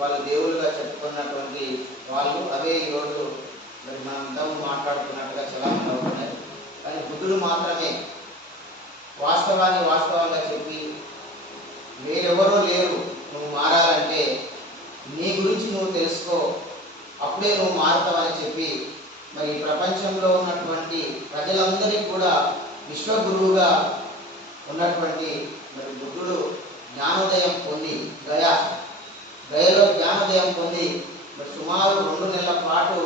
వాళ్ళు దేవుళ్ళుగా చెప్పుకున్నటువంటి వాళ్ళు అవే ఈరోజు మరి మనం ఇంతకు మాట్లాడుతున్నట్టుగా చాలా మంది అవుతున్నాయి. కానీ బుద్ధుడు మాత్రమే వాస్తవాన్ని వాస్తవంగా చెప్పి వేరెవరో లేరు, నువ్వు మారాలంటే నీ గురించి నువ్వు తెలుసుకో, అప్పుడే నువ్వు మారుతావని చెప్పి మరి ప్రపంచంలో ఉన్నటువంటి ప్రజలందరికీ కూడా విశ్వగురువుగా ఉన్నటువంటి మరి బుద్ధుడు జ్ఞానోదయం పొంది గయలో జ్ఞానోదయం పొంది మరి సుమారు 2 నెలల పాటు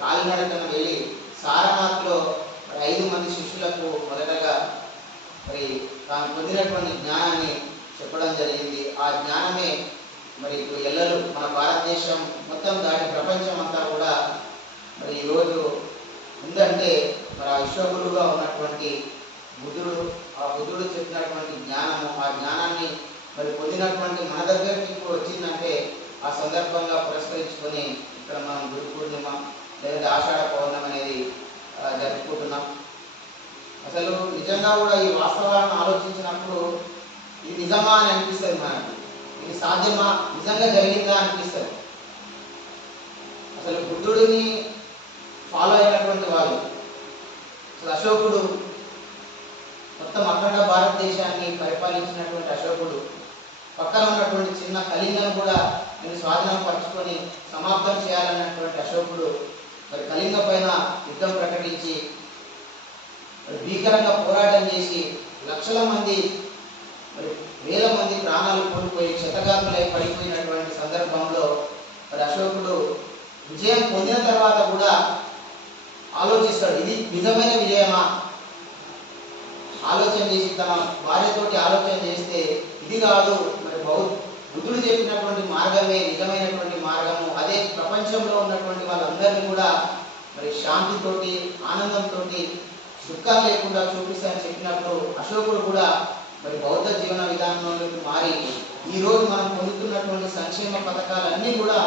కాలినడకన వెళ్ళి సారనాథ్లో మరి 5 మంది శిష్యులకు మొదటగా మరి తాను పొందినటువంటి జ్ఞానాన్ని చెప్పడం జరిగింది. ఆ జ్ఞానమే మరి ఇప్పుడు ఎల్లలు మన భారతదేశం మొత్తం దాటి ప్రపంచం అంతా కూడా మరి ఈరోజు ఉందంటే మరి ఆ విశ్వగురువుగా ఉన్నటువంటి బుద్ధుడు, ఆ బుద్ధుడు చెప్పినటువంటి జ్ఞానము, ఆ జ్ఞానాన్ని మరి పొందినటువంటి మన దగ్గరికి ఇప్పుడు వచ్చిందంటే ఆ సందర్భంగా పురస్కరించుకొని ఇక్కడ మనం గురు పూర్ణిమ లేదా ఆషాఢ పౌర్ణమి అనేది జరుపుకుంటున్నాం. అసలు నిజంగా కూడా ఈ వాస్తవాలను ఆలోచించినప్పుడు ఇది నిజమా అని అనిపిస్తుంది, మనకు ఇది సాధ్యమా, నిజంగా జరిగిందా అనిపిస్తుంది. అసలు బుద్ధుడిని ఫాలో అయినటువంటి వాళ్ళు, అసలు అశోకుడు మొత్తం అఖండ భారతదేశాన్ని పరిపాలించినటువంటి అశోకుడు పక్కన ఉన్నటువంటి చిన్న కళింగను కూడా నేను స్వాధీనం పరుచుకొని సమాప్తం చేయాలన్నటువంటి అశోకుడు మరి కళింగ పైన యుద్ధం ప్రకటించి భీకరంగా పోరాటం చేసి లక్షల మంది మరి వేల మంది ప్రాణాలు కోల్పోయి క్షతగాత్రులై పడిపోయినటువంటి సందర్భంలో మరి అశోకుడు విజయం పొందిన తర్వాత కూడా ఆలోచిస్తాడు, ఇది నిజమైన విజయమా? ఆలోచన చేసి తన భార్యతోటి ఆలోచన చేస్తే ఇది కాదు, మరి బుద్ధుడు చెప్పినటువంటి మార్గమే నిజమైనటువంటి మార్గము, అదే ప్రపంచంలో ఉన్నటువంటి వాళ్ళందరినీ కూడా మరి శాంతితోటి ఆనందంతో దుఃఖాలు లేకుండా చూపిస్తాయని చెప్పినప్పుడు అశోకుడు కూడా మరి బౌద్ధ జీవన విధానంలోకి మారి ఈరోజు మనం పొందుతున్నటువంటి సంక్షేమ పథకాలన్నీ కూడా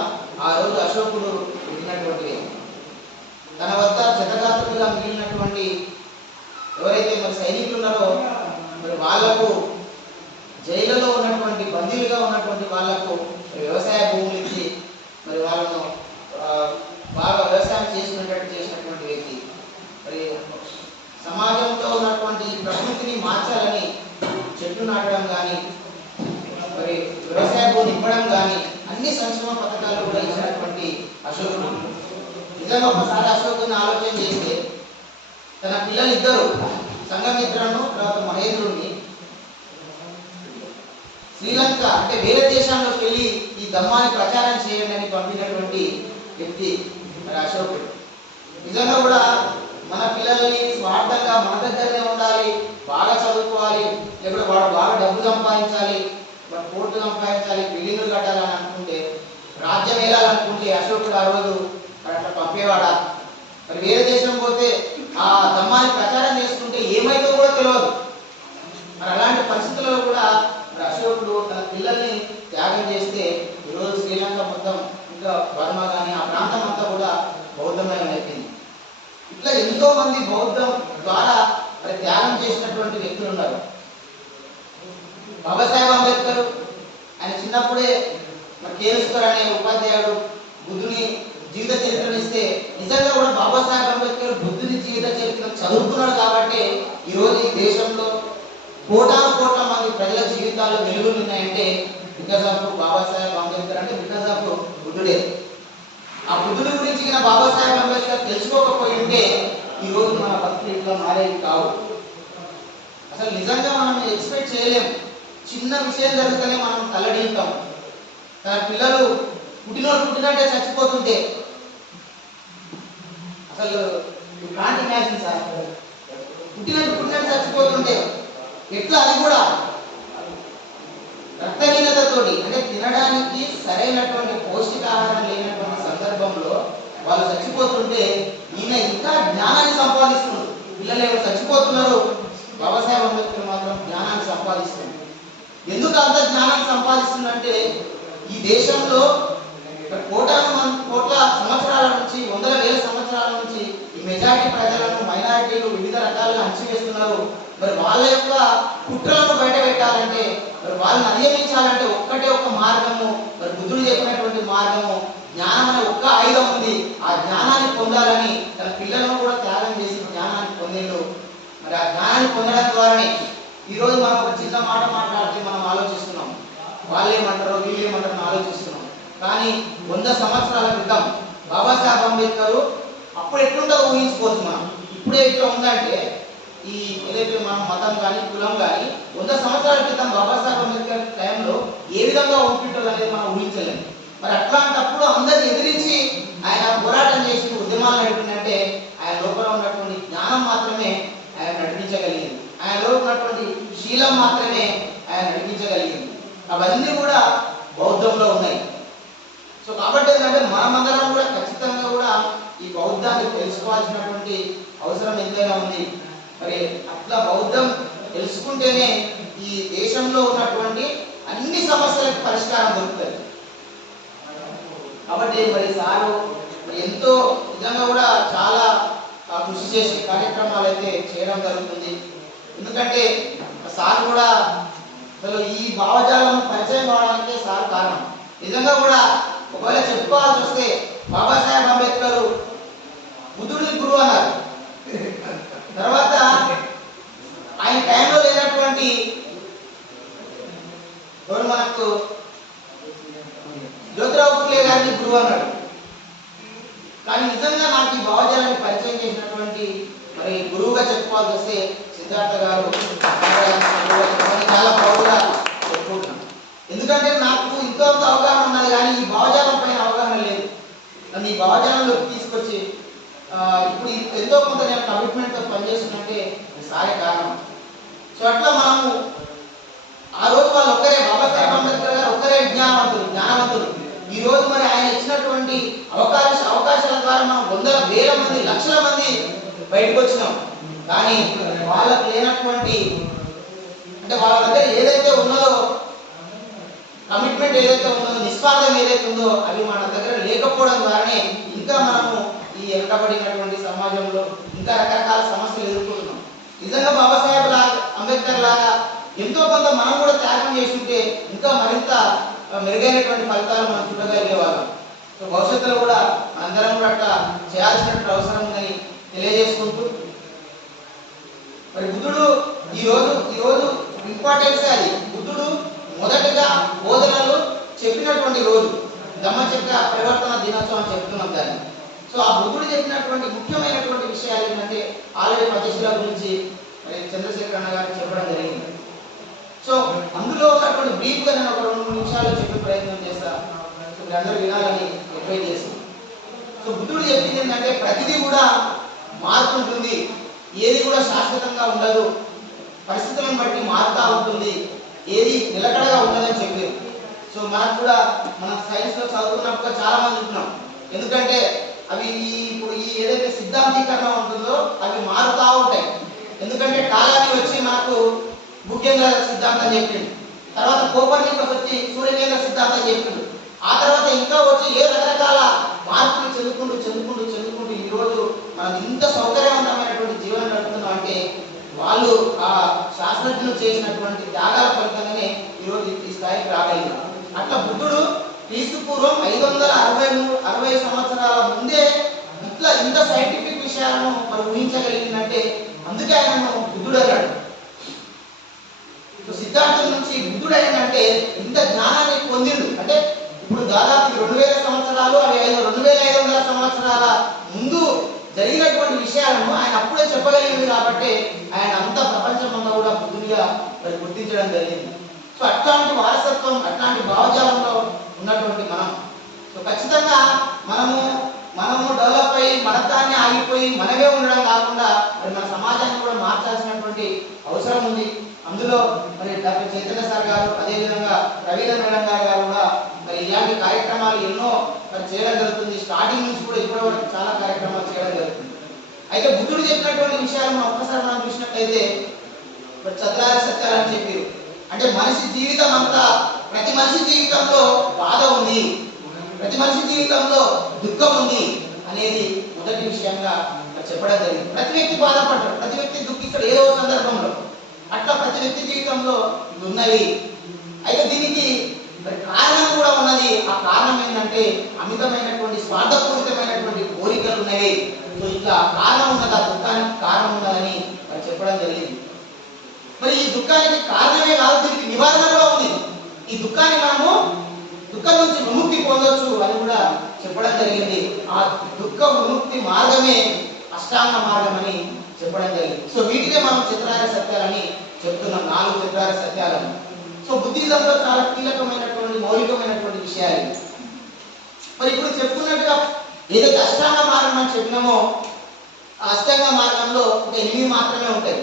ఆ రోజు అశోకుడు పెట్టినటువంటివి. తన వద్ద క్షతగాత్రులుగా మిగిలినటువంటి ఎవరైతే మరి సైనికులు ఉన్నారో మరి వాళ్లకు జైలులో ఉన్నటువంటి బందీలుగా ఉన్నటువంటి వాళ్లకు వ్యవసాయ భూములు ఇచ్చి మరి వాళ్ళను బాగా వ్యవసాయం చేసుకునేటట్టు చేసినటువంటి వ్యక్తి. మరి సమాజంతో ఉన్నటువంటి ప్రకృతిని మార్చాలని చెట్లు నాటడం కానీ మరి వ్యవసాయ భూమి ఇవ్వడం కానీ అన్ని సంక్షేమ పథకాలు కూడా ఇచ్చినటువంటి అశోకుడు. నిజంగా ఒకసారి అశోకుని ఆలోచన చేస్తే తన పిల్లలిద్దరు సంఘమిత్రను తర్వాత మహేంద్రుడిని శ్రీలంక అంటే వేరే దేశాల్లోకి వెళ్ళి ఈ ధమ్మాన్ని ప్రచారం చేయండి అని పంపినటువంటి వ్యక్తి మరి అశోకుడు. నిజంగా కూడా మన పిల్లల్ని స్వార్థంగా మన దగ్గరనే ఉండాలి, బాగా చదువుకోవాలి, లేకపోతే వాడు బాగా డబ్బు సంపాదించాలి, వాడు కోర్టు సంపాదించాలి, బిల్డింగ్లు కట్టాలని అనుకుంటే, రాజ్యం వేయాలనుకుంటే అశోకుడు ఆ రోజు అట్లా పంపేవాడా? మరి వేరే దేశం పోతే ఆ ధమ్మాన్ని ప్రచారం చేసుకుంటే ఏమైందో కూడా తెలియదు. మరి అలాంటి పరిస్థితుల్లో కూడా మరి అశోకుడు తన పిల్లల్ని త్యాగం చేస్తే ఈరోజు శ్రీలంక మొత్తం ఇంకా బర్మా కానీ ఆ ప్రాంతం అంతా కూడా బౌద్ధమయం అయిపోయింది. ఇట్లా ఎంతో మంది బౌద్ధం ద్వారా మరి త్యాగం చేసినటువంటి వ్యక్తులు ఉన్నారు. బాబాసాహెబ్ అంబేద్కర్ ఆయన చిన్నప్పుడే మరి కేఎస్కర్ అనే ఉపాధ్యాయుడు బుద్ధుని జీవిత చరిత్రను ఇస్తే నిజంగా కూడా బాబాసాహెబ్ అంబేద్కర్ బుద్ధుని జీవిత చరిత్ర చదువుకున్నాడు కాబట్టి ఈరోజు ఈ దేశంలో కోట్ల మంది ప్రజల జీవితాల్లో వెలుగులు ఉన్నాయంటే బికాస్ ఆఫ్ బాబాసాహెబ్ అంబేద్కర్, అంటే బికాస్ ఆఫ్ బుద్ధుడే. ఆ బుద్ధుడి గురించి బాబాసాహెబ్ అంబేద్కర్ తెలుసుకోకపోయి ఉంటే ఈరోజు మన భక్తులు ఇట్లా మారేవి కావు. అసలు నిజంగా మనం ఎక్స్పెక్ట్ చేయలేము. చిన్న విషయం జరిగితేనే మనం తల్లడిల్తాం. తన పిల్లలు పుట్టినట్టే చచ్చిపోతుంటే అసలు కాంటి మ్యాజిన్ సార్ పుట్టినట్టు చచ్చిపోతుంటే ఎట్లా, అది కూడా రక్తహీనతతోటి, అంటే తినడానికి సరైనటువంటి పౌష్టికాహారం లేనటువంటి సందర్భంలో వాళ్ళు చచ్చిపోతుంటే ఈయన ఇంకా జ్ఞానాన్ని సంపాదిస్తున్నారు. పిల్లలు ఎవరు చచ్చిపోతున్నారు, బాబాసాహెబ్ అంబేద్కర్ మాత్రం జ్ఞానాన్ని సంపాదిస్తున్నారు. ఎందుకు అంత జ్ఞానాన్ని సంపాదిస్తుందంటే ఈ దేశంలో కోట్ల సంవత్సరాల నుంచి, వందల వేల సంవత్సరాల నుంచి ఈ మెజారిటీ ప్రజలను మైనారిటీలు వివిధ రకాలుగా అంచివేస్తున్నారు. మరి వాళ్ళ యొక్క కుట్రలను బయట పెట్టాలంటే, మరి వాళ్ళని అధిగమించాలంటే ఒక్కటే ఒక మార్గము మరి బుద్ధుడు చెప్పినటువంటి పొందాలని తన పిల్లలను కూడా త్యాగం చేసి జ్ఞానాన్ని పొందిండు. మరి ఆ జ్ఞానాన్ని పొందడం ద్వారానే ఈరోజు మనం ఒక చిన్న మాట మాట్లాడితే మనం ఆలోచిస్తున్నాం, వాళ్ళేమంటారో వీళ్ళేమంటారో ఆలోచిస్తున్నాం. కానీ 100 సంవత్సరాల క్రితం బాబాసాహెబ్ అంబేద్కర్ అప్పుడు ఎట్లుంటో ఊహించుకోవచ్చు మనం. ఇప్పుడే ఇట్లా ఉందంటే ఈ ఏదైతే మనం మతం కానీ కులం కానీ 100 సంవత్సరాల క్రితం బాబాసాహెబ్ అంబేద్కర్ టైంలో ఏ విధంగా ఉంటుందో అనేది మనం ఊహించలేము. మరి అట్లాంటప్పుడు అందరిని ఎదిరించి ఆయన పోరాటం చేసి ఉద్యమాలు నడిపిందంటే ఆయన లోపల ఉన్నటువంటి జ్ఞానం మాత్రమే ఆయన నడిపించగలిగింది, ఆయనలో ఉన్నటువంటి శీలం మాత్రమే ఆయన నడిపించగలిగింది. అవన్నీ కూడా బౌద్ధంలో ఉన్నాయి. సో కాబట్టి ఏంటంటే మనమందరం కూడా ఖచ్చితంగా కూడా ఈ బౌద్ధాన్ని తెలుసుకోవాల్సినటువంటి అవసరం ఎంతైనా ఉంది. మరి అట్లా బౌద్ధం తెలుసుకుంటేనే ఈ దేశంలో ఉన్నటువంటి అన్ని సమస్యలకు పరిష్కారం దొరుకుతుంది. కాబట్టి మరి సారు ఎంతో నిజంగా కూడా చాలా కృషి చేసి కార్యక్రమాలు అయితే చేయడం జరుగుతుంది. ఎందుకంటే సార్ కూడా అసలు ఈ భావజాలం పరిచయం కావడానికే సార్ కారణం. నిజంగా కూడా ఒకవేళ చెప్పుకోవాల్సి వస్తే బాబాసాహెబ్ అంబేద్కర్ బుద్ధుడికి గురువు అన్నారు. తర్వాత ఆయన టైంలో లేనటువంటి ఎవరు మనకు జ్యోతిరావు ఫులే గారిని గురువు అన్నాడు. కానీ నిజంగా నాకు ఈ భావజాలాన్ని పరిచయం చేసినటువంటి మరి గురువుగా చెప్పుకోవాల్సి వస్తే సిద్ధార్థ గారు చాలా ప్రౌడ్గా చెప్పుకుంటున్నాను. ఎందుకంటే నాకు ఇంతో అవగాహన ఉన్నది కానీ ఈ భావజాలం పైన అవగాహన లేదు. నన్ను ఈ భావజాలంలోకి తీసుకొచ్చి ఇప్పుడు ఎంతో కొంత నేను కమిట్మెంట్తో పనిచేస్తున్నట్టే సారే కారణం. సో అట్లా మనము ఆ రోజు వాళ్ళు ఒక్కరే, బాబాసాహెబ్ అంబేద్కర్ గారు ఒక్కరే జ్ఞానవంతులు. ఈ రోజు మరి ఆయన ఇచ్చినటువంటి అవకాశాల ద్వారా మనం వందల వేల మంది లక్షల మంది బయటకు వచ్చినాం. కానీ వాళ్ళకు లేనటువంటి అంటే వాళ్ళ దగ్గర ఏదైతే ఉన్నదో కమిట్మెంట్ ఏదైతే ఉన్నదో నిస్వార్థం ఏదైతే ఉందో అవి మన దగ్గర లేకపోవడం ద్వారానే ఇంకా మనము ఈ వెనుకబడినటువంటి సమాజంలో ఇంకా రకరకాల సమస్యలు ఎదుర్కొంటున్నాం. నిజంగా బాబాసాహెబ్ అంబేద్కర్ లాగా ఎంతో కొంత మనం కూడా త్యాగం చేస్తుంటే ఇంకా మరింత మెరుగైనటువంటి ఫలితాలు మనం చూడగలిగేవాళ్ళం. సో భవిష్యత్తులో కూడా మనందరం కూడా అట్లా చేయాల్సినటువంటి అవసరం ఉందని తెలియజేసుకుంటూ మరి బుద్ధుడు ఈరోజు ఇంపార్టెన్స్ అది. బుద్ధుడు మొదటగా బోధనలు చెప్పినటువంటి రోజు ధమ్మచక్ర పరివర్తన దినోత్సవం అని చెప్తున్నాం దాన్ని. సో ఆ బుద్ధుడు చెప్పినటువంటి ముఖ్యమైనటువంటి విషయాలు ఏంటంటే ఆల్రెడీ పతిశిల గురించి మరి చంద్రశేఖర్ అన్న గారు చెప్పడం జరిగింది. సో అందులో ఉన్నటువంటి బ్రీఫ్గా నేను ఒక 2-3 నిమిషాలు చెప్పే ప్రయత్నం చేస్తాను. మీరు అందరూ వినాలని రిక్వెస్ట్ చేస్తాను. సో బుద్ధుడు చెప్పింది ఏంటంటే ప్రతిదీ కూడా మారుతుంటుంది, ఏది కూడా శాశ్వతంగా ఉండదు, పరిస్థితులను బట్టి మారుతూ ఉంటుంది, ఏది నిలకడగా ఉండదని చెప్పారు. సో మనకు కూడా మన సైన్స్లో చదువుకున్నప్పుడు చాలా మంది ఉంటున్నాం. ఎందుకంటే అవి ఇప్పుడు ఈ ఏదైతే సిద్ధాంతీకరణ ఉంటుందో అవి మారుతూ ఉంటాయి. ఎందుకంటే టాలాని వచ్చి మనకు భూకేంద్ర సిద్ధాంతం చెప్పిండు, తర్వాత కోపర్నికస్ వచ్చి సూర్యకేంద్ర సిద్ధాంతం చెప్పిండు, ఆ తర్వాత ఇంకా వచ్చి ఏ రకరకాల మార్పులు చెందుకుంటూ ఈరోజు మనం ఇంత సౌకర్యవంతమైనటువంటి జీవనం గడుపుతున్నాం అంటే వాళ్ళు ఆ శాస్త్రజ్ఞులు చేసినటువంటి త్యాగాల ఫలితంగానే ఈరోజు ఈ స్థాయికి రాగలిగారు. అట్లా బుద్ధుడు క్రీస్తు పూర్వం 560 సంవత్సరాల ముందే ఇట్లా ఇంత సైంటిఫిక్ విషయాలను మనం ఊహించగలిగిందంటే అందుకే ఆయనను బుద్ధుడు అన్నాడు. సిద్ధార్థం నుంచి బుద్ధుడు అయిందంటే ఇంత జ్ఞానాన్ని పొందిండు. అంటే ఇప్పుడు దాదాపు 2000 సంవత్సరాలు అవి 2500 సంవత్సరాల ముందు జరిగినటువంటి విషయాలను ఆయన అప్పుడే చెప్పగలిగింది కాబట్టి ఆయన అంత ప్రపంచమంతా కూడా బుద్ధుడిగా మరి గుర్తించడం జరిగింది. సో అట్లాంటి వారసత్వం, అట్లాంటి భావజాలంలో ఉన్నటువంటి మనం సో ఖచ్చితంగా మనము డెవలప్ అయ్యి మనతాన్ని ఆగిపోయి మనమే ఉండడం కాకుండా మరి మన సమాజాన్ని కూడా మార్చాల్సినటువంటి అవసరం ఉంది. అందులో మరి డాక్టర్ చైతన్య సార్ గారు, అదేవిధంగా రవీంద్ర మేడం గారు కూడా మరి ఇలాంటి కార్యక్రమాలు ఎన్నో మరి చేయడం జరుగుతుంది. స్టార్టింగ్ నుంచి కూడా ఇప్పటి వరకు చాలా కార్యక్రమాలు చేయడం జరుగుతుంది. అయితే బుద్ధుడు చెప్పినటువంటి విషయాలు మనం ఒక్కసారి మనం చూసినట్లయితే చతురార్య సత్యాలు అని చెప్పారు. అంటే మనిషి జీవితం అంతా, ప్రతి మనిషి జీవితంలో బాధ ఉంది, ప్రతి మనిషి జీవితంలో దుఃఖం ఉంది అనేది మొదటి విషయంగా చెప్పడం జరిగింది. ప్రతి వ్యక్తి బాధపడ్డాడు, ప్రతి వ్యక్తి దుఃఖిస్తాడు ఏదో సందర్భంలో. అట్లా ప్రతి వ్యక్తి జీవితంలో ఇది ఉన్నవి. అయితే దీనికి కారణం కూడా ఉన్నది. ఆ కారణం ఏంటంటే అమితమైనటువంటి స్వార్థపూరితమైనటువంటి కోరికలు, ఉన్నవి. సో ఇట్లా కారణం ఉన్నది, ఆ దుఃఖానికి కారణం ఉన్నదని మరి చెప్పడం జరిగింది. మరి ఈ దుఃఖానికి కారణమే కాదు, దీనికి నివారణ కూడా ఉంది. ఈ దుఃఖాన్ని మనము దుఃఖం నుంచి విముక్తి పొందొచ్చు అని కూడా చెప్పడం జరిగింది. ఆ దుఃఖ విముక్తి మార్గమే అష్టాంగ మార్గం అని చెప్పడం జరిగింది. సో వీటినే మనం చతురార్య సత్యాలని చెప్తున్నాం, 4 చతురార్య సత్యాలను. సో బుద్ధిజంలో చాలా కీలకమైనటువంటి మౌలికమైనటువంటి విషయాలు. మరి ఇప్పుడు చెప్పుకున్నట్టుగా ఏదైతే అష్టాంగ మార్గం అని చెప్పినామో ఆ అష్టాంగ మార్గంలో ఒక 8 మాత్రమే ఉంటాయి.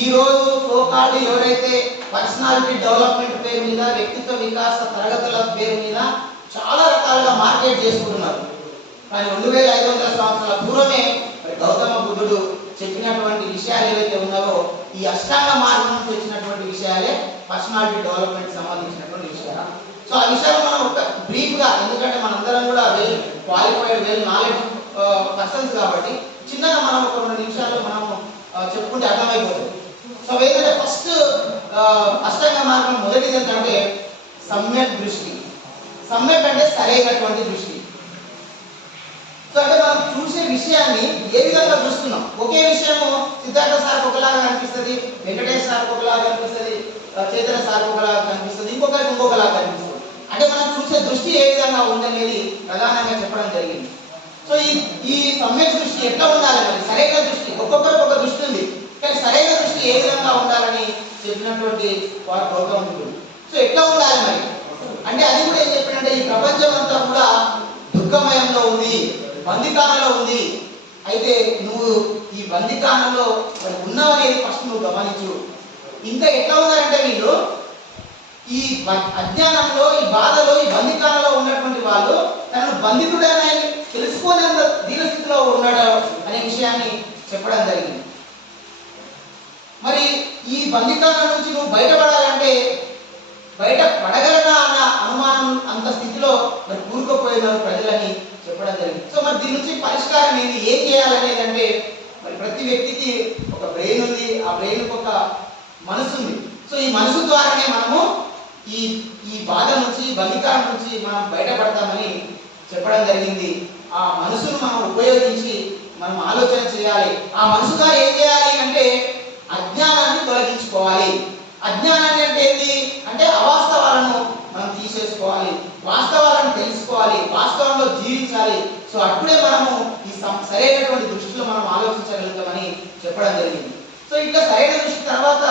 ఈ రోజు సోకాల్డ్ ఎవరైతే పర్సనాలిటీ డెవలప్మెంట్ పేరు మీద, వ్యక్తిత్వ వికాస తరగతుల పేరు మీద చాలా రకాలుగా మార్కెట్ చేసుకుంటున్నారు. కానీ 2500 సంవత్సరాల పూర్వమే గౌతమ బుద్ధుడు చెప్పినటువంటి విషయాలు ఏవైతే ఉన్నాయో ఈ అష్టాంగ మార్గం నుంచి వచ్చినటువంటి విషయాలే పర్సనాలిటీ డెవలప్మెంట్ సంబంధించినటువంటి విషయాలు. సో ఆ విషయాలు మనం ఒక బ్రీఫ్ గా, ఎందుకంటే మనందరం కూడా well qualified, well knowledge persons కాబట్టి చిన్నగా మనం ఒక 2 నిమిషాలు మనం చెప్పుకుంటే అర్థమైపోతుంది. సో ఏంటంటే ఫస్ట్ అష్టాంగ మార్గం మొదటిది ఏంటంటే సమ్యక్ దృష్టి. సమ్యక్ అంటే సరైనటువంటి దృష్టి. సో అంటే మనం చూసే విషయాన్ని ఏ విధంగా చూస్తున్నాం. ఒకే విషయము సిద్ధార్థ సార్కి ఒకలాగా కనిపిస్తుంది, వెంకటేష్ సార్కి ఒకలాగా కనిపిస్తుంది, చైతన్య సార్కి ఒకలాగా కనిపిస్తుంది, ఇంకొకరికి ఇంకొకలాగా కనిపిస్తుంది. అంటే మనం చూసే దృష్టి ఏ విధంగా ఉందనేది ప్రధానంగా చెప్పడం జరిగింది. సో ఈ సమ్యక్ దృష్టి ఎట్లా ఉండాలి, మరి సరైన దృష్టి, ఒక్కొక్కరికి ఒక దృష్టి ఉంది, కానీ సరైన దృష్టి ఏ విధంగా ఉండాలని చెప్పినటువంటి వారు గౌతమ బుద్ధుడు. సో ఎట్లా ఉండాలి మరి అంటే అది కూడా ఏం చెప్పినంటే ఈ ప్రపంచం అంతా కూడా దుఃఖమయంలో ఉంది, బందికానంలో ఉంది. అయితే నువ్వు ఈ బందికానంలో మరి ఉన్నావనేది ఫస్ట్ నువ్వు గమనించు. ఇంకా ఎట్లా ఉన్నారంటే వీళ్ళు ఈ అజ్ఞానంలో, ఈ బాధలో, ఈ బందికానంలో ఉన్నటువంటి వాళ్ళు తనను బంధితుడని తెలుసుకోలేంత దీనస్థితిలో ఉన్నాడు అనే విషయాన్ని చెప్పడం జరిగింది. మరి ఈ బందికానం నుంచి నువ్వు బయటపడాలంటే బయట పడగలనా అన్న అనుమానం అంత స్థితిలో మరి కూరుకుపోయిన ప్రజలని చెప్పడం జరిగింది. సో మరి దీని నుంచి పరిష్కారం ఏంటి, ఏం చేయాలనేది అంటే మరి ప్రతి వ్యక్తికి ఒక బ్రెయిన్ ఉంది, ఆ బ్రెయిన్కి ఒక మనసు ఉంది. సో ఈ మనసు ద్వారానే మనము ఈ బాధ నుంచి, బంధికారం నుంచి మనం బయటపడతామని చెప్పడం జరిగింది. ఆ మనసును మనం ఉపయోగించి మనం ఆలోచన చేయాలి. ఆ మనసు ద్వారా ఏం చేయాలి అంటే అజ్ఞానాన్ని తొలగించుకోవాలి. అజ్ఞానాన్ని అంటే ఏంటి అంటే అవాస్తవాలను మనం తీసేసుకోవాలి, వాస్తవాలను తెలుసుకోవాలి, వాస్తవంలో జీవించాలి. సో అప్పుడే మనము ఈ సరైనటువంటి దృష్టిలో మనం ఆలోచించగలుగుతామని చెప్పడం జరిగింది. సో ఇట్లా సరైన దృష్టి తర్వాత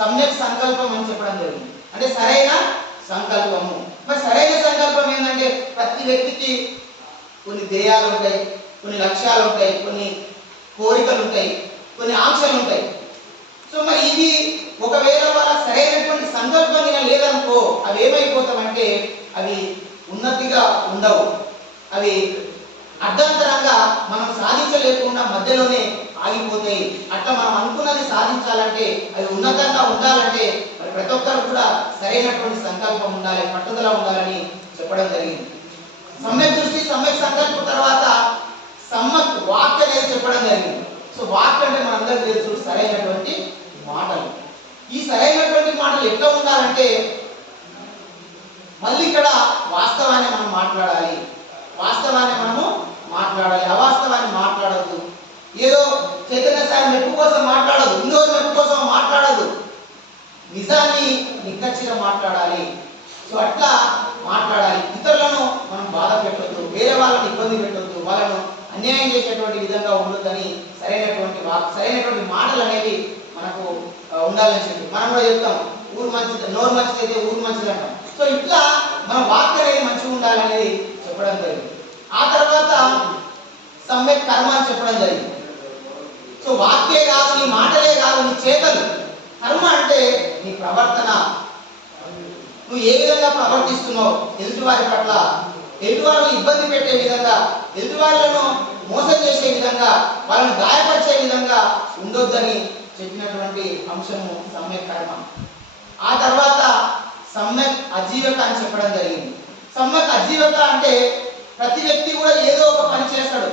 సమ్యక్ సంకల్పం అని చెప్పడం జరిగింది. అంటే సరైన సంకల్పము. మరి సరైన సంకల్పం ఏంటంటే ప్రతి వ్యక్తికి కొన్ని ధ్యేయాలు ఉంటాయి, కొన్ని లక్ష్యాలు ఉంటాయి, కొన్ని కోరికలు ఉంటాయి, కొన్ని ఆంక్షలు ఉంటాయి. సో మరి ఇవి ఒకవేళ వాళ్ళ సరైనటువంటి సంకల్పం లేదనుకో అవి ఏమైపోతామంటే అవి ఉన్నతిగా ఉండవు, అవి అర్ధాంతరంగా మనం సాధించలేకుండా మధ్యలోనే ఆగిపోతాయి. అట్లా మనం అనుకున్నది సాధించాలంటే, అవి ఉన్నతంగా ఉండాలంటే మరి ప్రతి ఒక్కరు కూడా సరైనటువంటి సంకల్పం ఉండాలి, పట్టుదల ఉండాలని చెప్పడం జరిగింది. సమ్యక్ దృష్టి, సమ్యక్ సంకల్పం తర్వాత సమ్మక్ వాక్ అనేది చెప్పడం జరిగింది. సో వాక్ అంటే మనందరికీ తెలుసు సరైనటువంటి మాటలు. ఈ సరైనటువంటి మాటలు ఎట్లా ఉండాలంటే మళ్ళీ ఇక్కడ వాస్తవాన్ని మనం మాట్లాడాలి, వాస్తవాన్ని మనము మాట్లాడాలి, అవాస్తవాన్ని మాట్లాడద్దు. ఏదో చైతన్య సాయి మెప్పు కోసం మాట్లాడదు, ఇంకో మెప్పు కోసం మాట్లాడదు, నిజాన్ని నిక్కచ్చిగా మాట్లాడాలి. సో అట్లా మాట్లాడాలి. ఇతరులను మనం బాధ పెట్టొద్దు, వేరే వాళ్ళని ఇబ్బంది పెట్టొద్దు, వాళ్ళను అన్యాయం చేసేటువంటి విధంగా ఉండొద్దని సరైనటువంటి మాటలు అనేవి మనకు ఉండాలని చెప్పి మనం కూడా చెప్తాం. ఊరు మంచిది, నోరు మంచిది అయితే ఊరు మంచిది అంటాం. సో ఇట్లా మన వాక్యం అనేది మంచిగా ఉండాలనేది చెప్పడం జరిగింది. ఆ తర్వాత సమ్యక్ కర్మ అని చెప్పడం జరిగింది. సో వాక్యే కాదు, నీ మాటలే కాదు, నీ చేతలు. కర్మ అంటే నీ ప్రవర్తన, నువ్వు ఏ విధంగా ప్రవర్తిస్తున్నావు ఎదుటివారి పట్ల, ఎదుటివాళ్ళను ఇబ్బంది పెట్టే విధంగా, ఎదుటివాళ్ళను మోసం చేసే విధంగా, వాళ్ళని గాయపరిచే విధంగా ఉండొద్దని చెప్పినటువంటి అంశము సమ్యక్ కర్మ. ఆ తర్వాత సమ్యక్ అజీవక అని చెప్పడం జరిగింది. సమ్యక్ అజీవక అంటే ప్రతి వ్యక్తి కూడా ఏదో ఒక పని చేస్తాడు.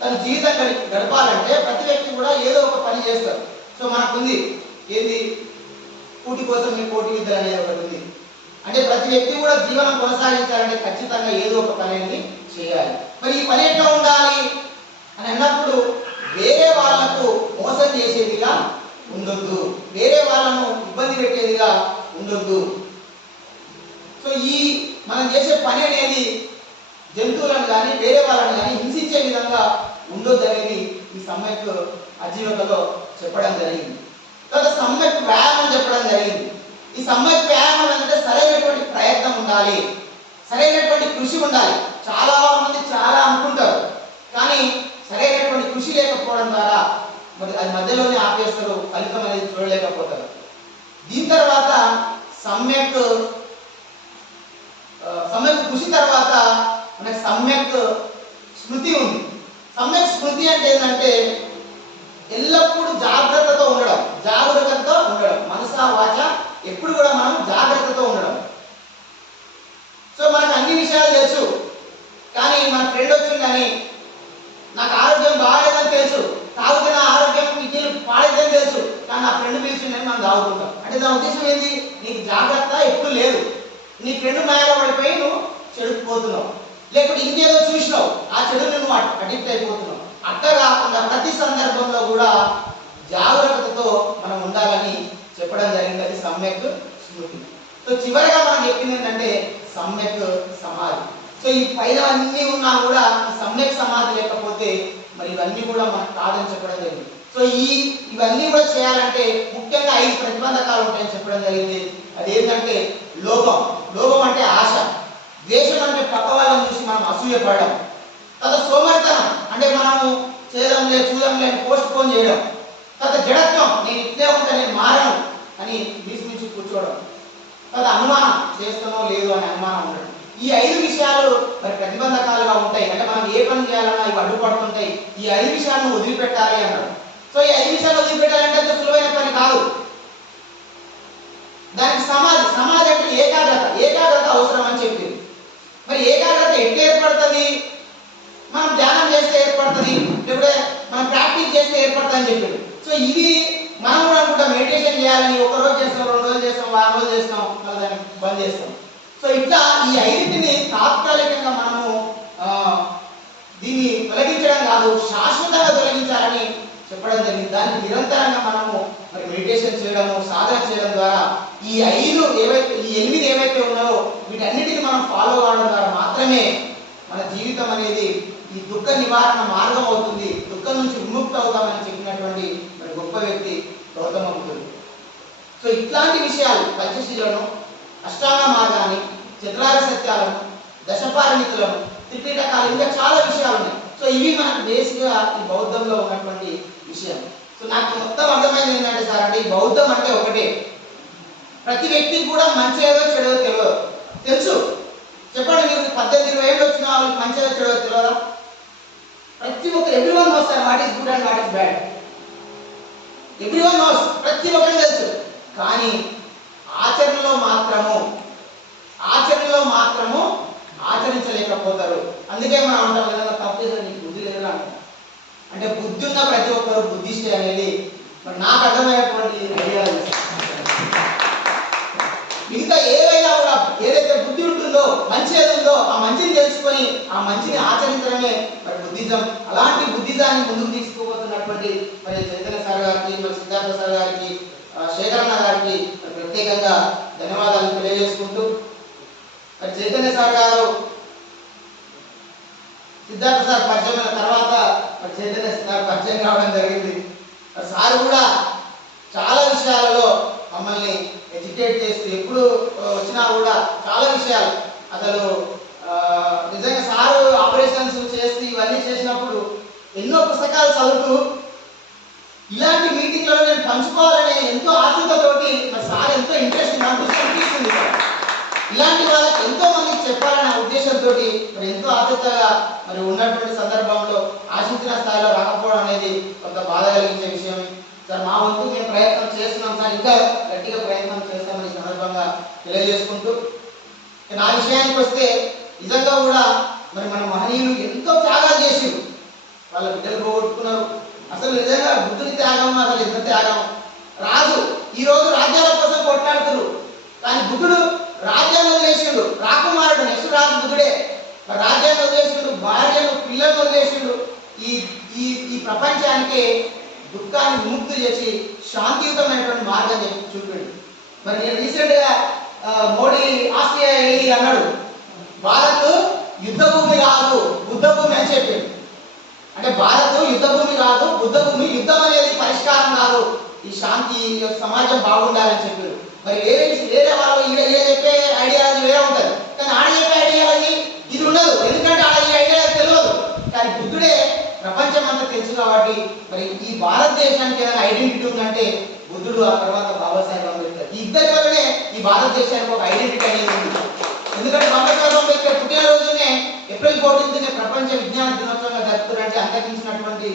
తన జీవితం గడపాలంటే ప్రతి వ్యక్తి కూడా ఏదో ఒక పని చేస్తాడు. సో మనకుంది ఏంది, కూటి కోసం ఈ కోటి విద్యలు అనేది ఒకటి ఉంది. అంటే ప్రతి వ్యక్తి కూడా జీవనం కొనసాగించాలంటే ఖచ్చితంగా ఏదో ఒక పని అనేది చేయాలి. మరి ఈ పని ఎట్లా ఉండాలి అని అన్నప్పుడు వేరే వాళ్లకు మోసం చేసేదిగా ఉండొద్దు, వేరే వాళ్ళను ఇబ్బంది పెట్టేదిగా ఉండొద్దు. సో ఈ మనం చేసే పని అనేది జంతువులను కానీ వేరే వాళ్ళని కానీ హింసించే విధంగా ఉండొద్దు అనేది ఈ సమ్యక్ ఆజీవికలో చెప్పడం జరిగింది. తర్వాత సమ్యక్ వ్యాయామం చెప్పడం జరిగింది. ఈ సమ్యక్ వ్యాయామం అంటే సరైనటువంటి ప్రయత్నం ఉండాలి, సరైనటువంటి కృషి ఉండాలి. చాలా మంది చాలా అనుకుంటారు, కానీ సరైనటువంటి కృషి లేకపోవడం ద్వారా మరి అది మధ్యలోనే ఆపేస్తారు, ఫలితం అనేది చూడలేకపోతారు. దీని తర్వాత సమ్యక్ కృషి తర్వాత మనకి సమ్యక్ స్మృతి ఉంది. సమ్యక్ స్మృతి అంటే ఏంటంటే ఎల్లప్పుడూ జాగ్రత్తతో ఉండడం, జాగరూకతతో ఉండడం, మనసా వాచ ఎప్పుడు కూడా మనం జాగ్రత్తతో ఉండడం. సో మనకు అన్ని విషయాలు తెలుసు, కానీ మన ఫ్రెండ్ వచ్చిందని నాకు ఆరోగ్యం బాగాలేదని తెలుసు, తాగితే నా ఆరోగ్యం కిడ్నీలు పాడైందని తెలుసు, కానీ నా ఫ్రెండ్ పిలిచిందని మనం తాగుతుంటాం. అంటే దాని ఉద్దేశం ఏంటి? నీకు జాగ్రత్త ఎప్పుడు లేదు, నీ ఫ్రెండ్ మాయలో పడిపోయి నువ్వు చెడుకుపోతున్నావు, లేకపోతే ఇంకేదో చూసినావు ఆ చెడు నువ్వు అడిక్ట్ అయిపోతున్నావు. అట్లా కాకుండా ప్రతి సందర్భంలో కూడా జాగ్రత్తతో మనం ఉండాలని చెప్పడం జరిగింది. అది సమ్యక్ స్మృతి. సో చివరిగా మనం చెప్పింది ఏంటంటే సమ్యక్ సమాధి. సో ఈ పైన అన్నీ ఉన్నా కూడా ఈ సమ్యక్ సమాధి లేకపోతే మరి ఇవన్నీ కూడా మనకు కాదని చెప్పడం జరిగింది. సో ఇవన్నీ కూడా చేయాలంటే ముఖ్యంగా 5 ప్రతిబంధకాలు ఉంటాయని చెప్పడం జరిగింది. అదేంటంటే లోభం, లోభం అంటే ఆశ, ద్వేషం అంటే పక్క వాళ్ళని చూసి మనం అసూయపడడం, తర్వాత సోమరితనం అంటే మనము చేద్దాంలే చూద్దాంలే అని పోస్ట్ పోన్ చేయడం, తర్వాత జడత్వం నేను ఇట్లే ఉంటా నేను మారను అని తీసుమించి కూర్చోవడం, తర్వాత అనుమానం చేస్తానో లేదు అని అనుమానం ఉండడం. ఈ 5 విషయాలు మరి ప్రతిబంధకాలుగా ఉంటాయి. అంటే మనం ఏ పని చేయాలన్నా ఇవి అడ్డుపడుతుంటాయి. ఈ 5 విషయాలను వదిలిపెట్టాలి అన్నాడు. సో ఈ 5 విషయాలు వదిలిపెట్టాలంటే అంత సులువైన పని కాదు. దానికి సమాధి, సమాధి అంటే ఏకాగ్రత అవసరం అని చెప్పింది. మరి ఏకాగ్రత ఎట్లా ఏర్పడుతుంది? మనం ధ్యానం చేస్తే ఏర్పడుతుంది, లేకపోతే మనం ప్రాక్టీస్ చేస్తే ఏర్పడుతుంది అని చెప్పింది. సో ఇది మనం కూడా అనుకుంటాం మెడిటేషన్ చేయాలని, 1 రోజు చేస్తాం, 2 రోజులు చేస్తాం, 4 రోజులు చేస్తాం, మళ్ళీ దాన్ని బంద్ చేస్తాం. సో ఇట్లా ఈ 5టిని తాత్కాలికంగా మనము దీన్ని తొలగించడం కాదు, శాశ్వతంగా తొలగించాలని చెప్పడం జరిగింది. దానికి నిరంతరంగా మనము మరి మెడిటేషన్ చేయడము, సాధన చేయడం ద్వారా ఈ 8 ఏవైతే ఉన్నాయో వీటన్నిటిని మనం ఫాలో కావడం ద్వారా మాత్రమే మన జీవితం అనేది ఈ దుఃఖ నివారణ మార్గం అవుతుంది, దుఃఖం నుంచి విముక్తి అవుతామని చెప్పినటువంటి మరి గొప్ప వ్యక్తి గౌతమ బుద్ధుడు. సో ఇట్లాంటి విషయాలు పంచశీలను, అష్టాంగ మార్గాన్ని, చతురార్య సత్యాలను, దశపారణితులను, త్రిపీఠకాలు, ఇంకా చాలా విషయాలు ఉన్నాయి. సో ఇవి మనకు బేసిక్గా ఈ బౌద్ధంలో ఉన్నటువంటి విషయం. సో నాకు మొత్తం అర్థమైంది ఏంటంటే సార్ అంటే ఈ బౌద్ధం అంటే ఒకటే, ప్రతి వ్యక్తికి కూడా మంచి ఏదో చెడో తెలుసు. చెప్పండి, మీరు 18-20 ఏళ్ళు వచ్చిన వాళ్ళకి మంచి ఏదో చెడో తెలియదా? ప్రతి ఒక్కరు everyone knows sir what is good and what is bad. Everyone knows, ప్రతి ఒక్కరికి తెలుసు. కానీ ఆచరణలో మాత్రము ఆచరించలేకపోతారు. అందుకే మనం అంటాం ఏదైనా తప్పేసరి నీకు బుద్ధి లేదు అంటాం. అంటే బుద్ధి ఉన్న ప్రతి ఒక్కరు బుద్ధిష్టే అనేది మరి నాకు అర్థమైనటువంటి ఐడియా. మిగతా ఏదైనా కూడా ఏదైతే బుద్ధి ఉంటుందో, మంచి ఏది ఉందో ఆ మంచిని తెలుసుకొని ఆ మంచిని ఆచరించడమే మరి బుద్ధిజం. అలాంటి బుద్ధిజాన్ని ముందుకు తీసుకుపోతున్నటువంటి మరి చైతన్య సార్ గారికి, మరి సిద్ధార్థ సార్ గారికి, శేఖరన్న గారికి ప్రత్యేకంగా ధన్యవాదాలు తెలియజేసుకుంటూ, మరి చైతన్య సార్ గారు సిద్ధార్థ సార్ పరిచయం తర్వాత మరి చైతన్య సార్ పరిచయం కావడం జరిగింది. సార్ కూడా చాలా విషయాలలో మమ్మల్ని ఎడ్యుకేట్ చేస్తూ ఎప్పుడు వచ్చినా కూడా చాలా విషయాలు అసలు నిజంగా సారు ఆపరేషన్స్ చేస్తూ ఇవన్నీ చేసినప్పుడు ఎన్నో పుస్తకాలు చదువుతూ ఇలాంటి మీటింగ్లలో నేను పంచుకోవాలనే ఎంతో ఆతృతతోటి మరి సార్ ఎంతో ఇంట్రెస్ట్ అనిపిస్తుంది సార్. ఇలాంటి వాళ్ళకి ఎంతో మందికి చెప్పాలనే ఉద్దేశంతో మరి ఎంతో ఆతృతగా మరి ఉన్నటువంటి సందర్భంలో ఆశించిన స్థాయిలో రాకపోవడం అనేది కొంత బాధ కలిగించే విషయమే సార్. మా వంతు మేము ప్రయత్నం చేస్తున్నాం సార్, ఇంకా గట్టిగా ప్రయత్నం చేస్తామని సందర్భంగా తెలియజేసుకుంటూ, నా విషయానికి వస్తే నిజంగా కూడా మరి మన మహనీయులు ఎంతో త్యాగాలు చేసిరు. వాళ్ళ బిడ్డలు పోగొట్టుకున్నారు. అసలు నిజంగా బుద్ధుడి త్యాగం అసలు ఎంత త్యాగం. రాజు ఈరోజు రాజ్యాల కోసం కొట్లాడుతున్నారు, కానీ బుద్ధుడు రాజ్యాన్ని వదిలేసిండు, రాకుమారుడు నెక్స్ట్ రాజు బుద్ధుడే. రాజ్యాన్ని వదిలేసిండు, భార్యను పిల్లలను వదిలేసిండు. ఈ ఈ ఈ ప్రపంచానికి దుఃఖాన్ని విముక్తి చేసి శాంతియుతమైనటువంటి మార్గం చూపిండు. మరి నేను రీసెంట్గా మోడీ ఆస్ట్రియా వెళ్ళి అన్నాడు, భారత్ యుద్ధ భూమి కాదు బుద్ధ భూమి అని చెప్పిండు. అంటే భారత్ యుద్ధ భూమి కాదు బుద్ధ భూమి, యుద్ధం అనేది పరిష్కారం కాదు, ఈ శాంతి సమాజం బాగుండాలని చెప్పారు. మరి వేరే వాళ్ళు ఈడ చెప్పే ఐడియాలజీ వేరే ఉంటుంది, కానీ ఆడ చెప్పే ఐడియాలజీ ఇది ఉండదు. ఎందుకంటే ఆడ ఈ ఐడియాలజీ తెలియదు, కానీ బుద్ధుడే ప్రపంచం అంతా తెలుసు కాబట్టి మరి ఈ భారతదేశానికి ఏదైనా ఐడెంటిటీ ఉందంటే బుద్ధుడు, ఆ తర్వాత బాబాసాహెబ్ అంబేద్కర్. ఈ ఇద్దరి వల్లనే ఈ భారతదేశానికి ఒక ఐడెంటిటీ అనేది ఉంది. ఎందుకంటే బాబాసాహెబ్ అంబేద్కర్ పుట్టినరోజునే ఏప్రిల్ 14నే ప్రపంచ విజ్ఞాన దినోత్సవంగా జరుపుతారంటే అంతకించినటువంటి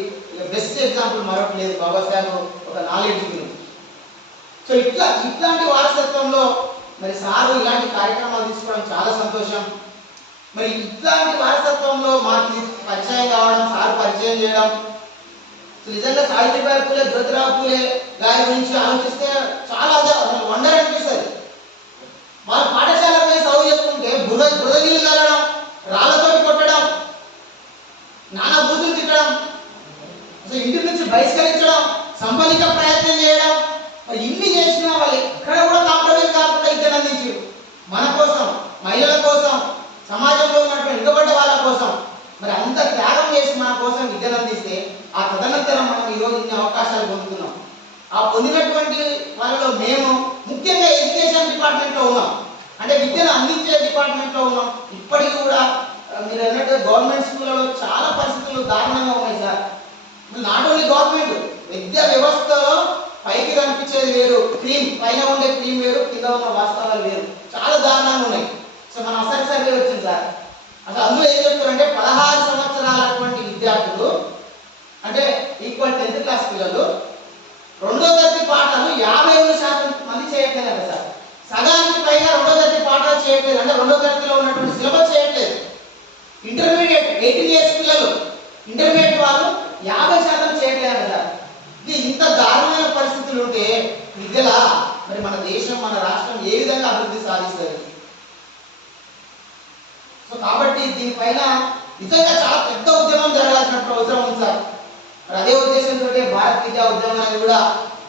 బెస్ట్ ఎగ్జాంపుల్ మరొకటి లేదు. బాబాసాహెబ్ ఒక నాలెడ్జ్ గురించి. సో ఇట్లాంటి వారసత్వంలో మరి సారు ఇలాంటి కార్యక్రమాలు తీసుకోవడం చాలా సంతోషం. మరి ఇట్లాంటి వారసత్వంలో మాకు పరిచయం కావడం, సార్ పరిచయం చేయడం, నిజంగా సావిత్రిబాయి పూలే, జ్యోతిరావు పూలే గారి గురించి ఆలోచిస్తే చాలా వండర్ అనిపిస్తుంది. వాళ్ళ పాఠశాలపై చదువు చెప్పుకుంటే బురద నీళ్ళు కలగడం, రాళ్లతోటి కొట్టడం, నానా బూతులు తిట్టడం, అసలు ఇంటి నుంచి బహిష్కరించడం, సంబలిక ప్రయత్నం చేయడం, మరి ఇన్ని చేసినా వాళ్ళు ఎక్కడ కూడా కాంప్రమైజ్ కాకుండా ఇద్దరు అందించారు. మన కోసం, మహిళల కోసం, సమాజంలో ఉన్నటువంటి వెనుకబడ్డ వాళ్ళ కోసం మరి అంత త్యాగం చేసి మన కోసం విద్యను అందిస్తే ఆ తదనంతరం మనం ఈరోజు ఇన్ని అవకాశాలు పొందుతున్నాం. ఆ పొందినటువంటి వాళ్ళలో మేము ముఖ్యంగా ఎడ్యుకేషన్ డిపార్ట్మెంట్లో ఉన్నాం, అంటే విద్యను అందించే డిపార్ట్మెంట్లో ఉన్నాం. ఇప్పటికీ కూడా మీరు అన్నట్టు గవర్నమెంట్ స్కూళ్ళలో చాలా పరిస్థితులు దారుణంగా ఉన్నాయి సార్. నాట్ ఓన్లీ గవర్నమెంట్, విద్యా వ్యవస్థలో పైకి కనిపించేది వేరు, క్రీమ్ పైన ఉండే క్రీమ్ వేరు, కింద ఉన్న వాస్తవాలు వేరు, చాలా దారుణంగా ఉన్నాయి. సో మన అసలు సర్వే వచ్చింది సార్. అసలు అందులో ఏం చెప్తారంటే 16 సంవత్సరాలటువంటి విద్యార్థులు అంటే ఈక్వల్ 10th క్లాస్ పిల్లలు రెండో తరగతి పాఠాలు 53% మంది చేయట్లేదు సార్. సగానికి పైగా రెండో తరగతి పాఠాలు చేయట్లేదు, అంటే రెండో తరగతిలో ఉన్నటువంటి సిలబస్ చేయట్లేదు. ఇంటర్మీడియట్ 18 years పిల్లలు, ఇంటర్మీడియట్ వాళ్ళు 50% చేయట్లేదు కదా. ఇది ఇంత దారుణమైన పరిస్థితులు ఉంటే విద్యలా మరి మన దేశం, మన రాష్ట్రం ఏ విధంగా అభివృద్ధి సాధిస్తుంది? సో కాబట్టి దీనిపైన నిజంగా చాలా పెద్ద ఉద్యమం జరగాల్సినటువంటి అవసరం ఉంది సార్. మరి అదే ఉద్దేశంతో భారత్ విద్యా ఉద్యమం అనేది కూడా